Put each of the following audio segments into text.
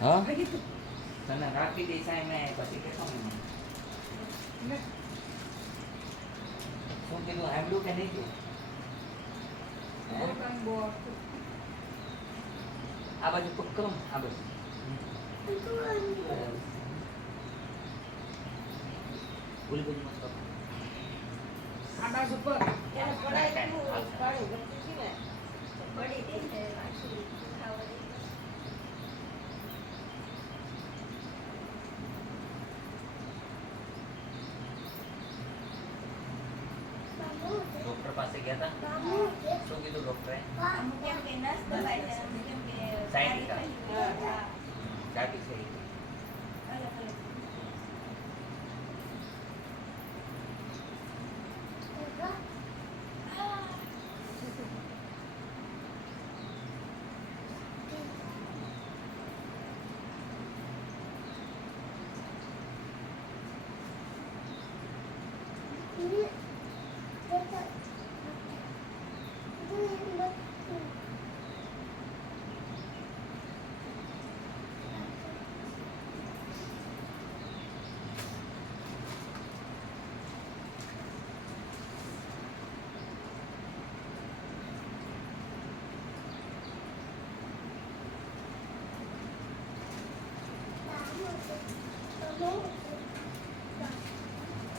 હા તને રાખી દઈ સાહેબ મેં પછી કેટલો શું કીધું સાંભળ્યું કે નહીં કીધું આ બાજુ પકડો આ બાજુ ઓલી બાજુ મત પકડો આ બાજુ પર એને પડાય કે હું પાણી ભરતી હતી ને પડી ગઈ ને પાછી ખાવા ડોક્ટર પાસે ગયા હતા શું કીધું ડોક્ટરે અમુક કેમ કે નસ દબાઈ જાય અમુક કેમ કે સાયટિકા. હા. દાટી છે અલગ અલગ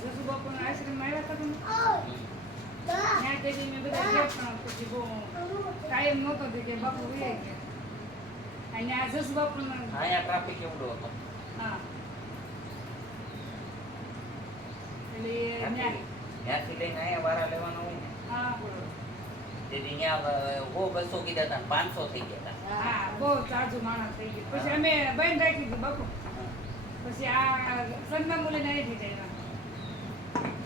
જસુ બાપુનો આશ્રમ આવ્યા હતા તમે ત્યાં જઈને મેં બધા ગયા પણ પછી બહુ ટાઈમ નહોતો દે કે બાપુ વહી ગયા અને આ જસુ બાપુનો અહીંયા ટ્રાફિક એવડો હતો હા એટલે ત્યાં ત્યાંથી લઈને અહીંયા વારા લેવાનો હોય ને હા તેથી અહીંયા 200 કીધા હતા 500 થઈ ગયા હતા હા બહુ તાજુ માણસ થઈ ગયું પછી અમે બંધ રાખી દીધું બાપુ પછી આ સંગમ લઈને આવી દીધા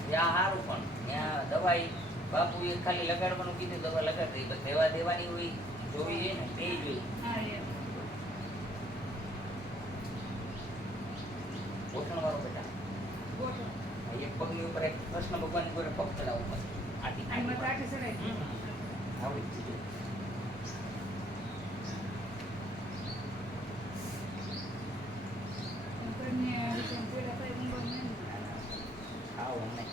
ત્યાં સારું પણ ત્યાં દવાઈ બાપુએ ખાલી લગાડવાનું કીધું દવા લગાડી દઈ દવા દેવાની હોય જોવી ને તે જોઈ હા એ પોષણ વાળો બેટા બોટો એક પગની ઉપર એક કૃષ્ણ ભગવાન ઉપર પગ ચડાવો પછી આટી આ મત આટે ચડાઈ આવી જ ચીજો કન્યા વિશે પેલા તો ઊંઘો નહીં આવો અમને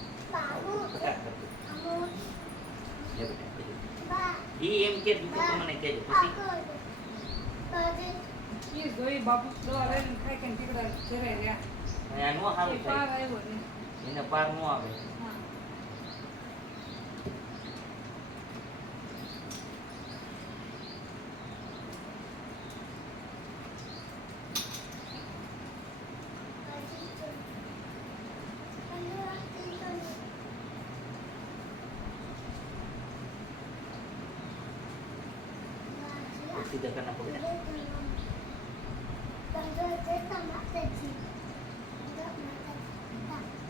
લે બેટા ઈ એમ કે દુખો તો મને કહેજો પછી એ જોઈ બાપુ દવા લઈને ખાઈ ખાઈને ટીકડા જરાય રહ્યા આ નો સારું એ પાર થાય આવ્યો ને એને પાર નો આવે હા સીધા કરના પકડ્યા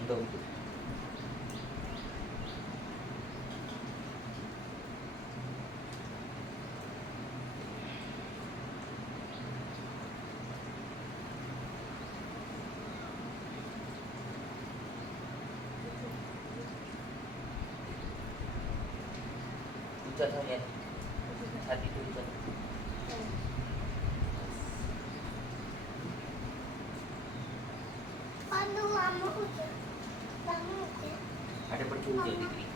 તો ઊંચા થાવ યાર છાતી તો ઊંચા થાવ. આટે પડતી ઊંચી દીકરી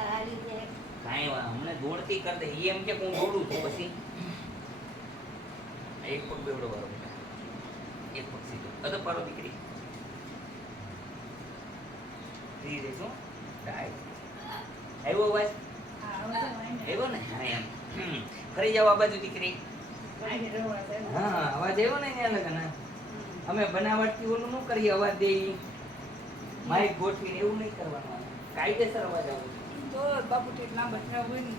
હાલી જાય કાંઈ હમણાં દોડતી કર દે ઈ એમ કે હું દોડું છું પછી એક પગ બેવડો વાળો બેટા એક પગ સીધો અદબ પાડો દીકરી ધીરે રહેજો ડાય આવ્યો અવાજ હા હવે તો વાંધો નહીં. આવ્યો ને હા એમ ફરી જાવ આ બાજુ દીકરી આજે રવા છે હા અવાજ આવ્યો ને અહીંયા લગન અમે બનાવટથી ઓલું ન કરીએ અવાજ દે માઇક ગોઠવીને એવું નહીં કરવાનું કાયદેસર અવાજ આવે તો બાપુ ઠીક લાંબા થયા હોય ને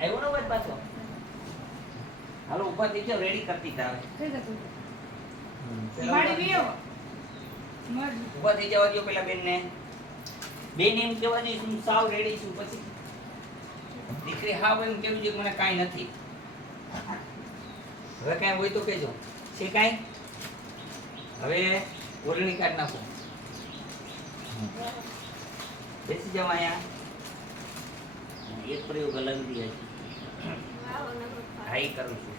આવ્યો ને અવાજ પાછો હાલો ઉભા થઈ જાવ રેડી કરતી તારે થઈ જતું માડી વિયો મર ઉભા થઈ જવા દો પેલા બેન ને બેન એમ કહેવા દઈશ હું સાવ રેડી છું પછી દીકરી હાવ એમ કેવું છે કે મને કાંઈ નથી હવે કાંઈ હોય તો કહેજો છે કાંઈ? હવે ઓરણી કાઢ નાખો. બેસી જાઓ અહીંયા. એક પ્રયોગ અલગ બી હજી. વાવ નવો હા, ઈ કરું છું.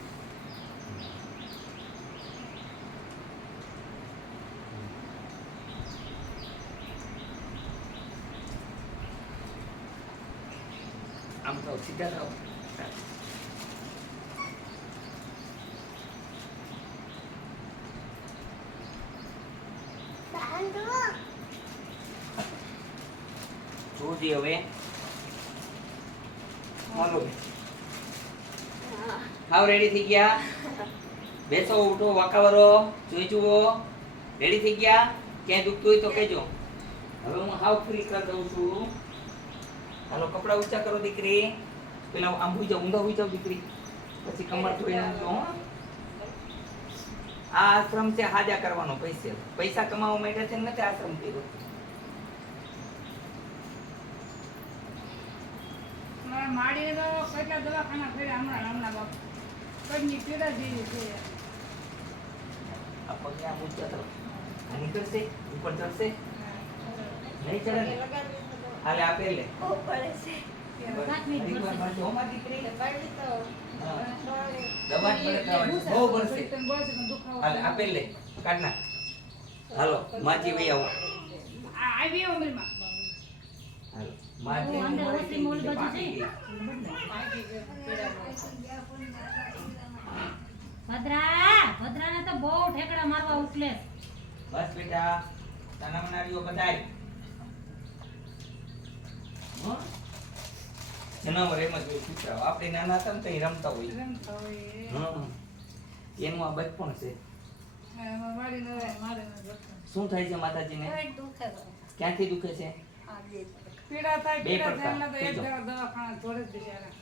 આમ તો સીધા થાવ. જોજી હવે હાલો હા. હાવ રેડી થઈ ગયા. બેસો, ઉઠો, વાંકાવરો, જોઈ જુઓ. રેડી થઈ ગયા? ક્યાંય દુખતું હોય તો કહેજો. હવે હું હાવ ફ્રી કરી દઉં છું. હાલો કપડા ઊંચા કરો દીકરી. પેલા આમ હુઈ જાઓ, ઊંધા હુઈ જાઓ દીકરી. પછી કમર ધોઈ નાખજો હો. આ આશ્રમ છે હાજા કરવાનો પૈસા કમાવા માટે છે ને નથી આશ્રમ કર્યો. મારા માડીએ તો કેટલા દવાખાના ફેર્યા હમણાં બાપુ. કઈની પીડા જેવી છે. આ પગે આમ ઊંચા કરો. આ નીકળશે, ઉપર ચડશે. નહીં ચડે ને? લગાડવી તો હાલે આપે લે. બહુ પડે છે. હરીવાર ભરજો હો મારી દીકરી. પડવી તો હા. પડે. દવા જ પડે ખાવાની. બહુ ભરશે. તને બળશે પણ દુખાવો હાલે આપે લે. કાઢ નાખ. હાલો માજી વઈ આવો. આવી ઉંમરમાં હાલો માજી અંદર ઉંમરે ઓછી થઈ મોલ ગઈ છે, બાજુ પાકી છે. ગઈ. ભદ્રાને તો બહુ ઠેકડા મારવા ઉઠલે. બસ બેટા તાના મનારીઓ બધાય હો જનાવર એમ જ હોય છોકરાઓ. આપણે નાના હતા ને તઈ રમતા હોય. રમતા હોય. હમ એનું આ બચપણ છે. મારીને મારે નથી. શું થાય છે માતાજીને? પેટ દુખે છે. ક્યાંથી દુખે છે? આ બે પીડા થાય બે પીડા પડતા. થાય એટલે તો એક કહેજો. જણા દવાખાના જોડે જ બિચારા.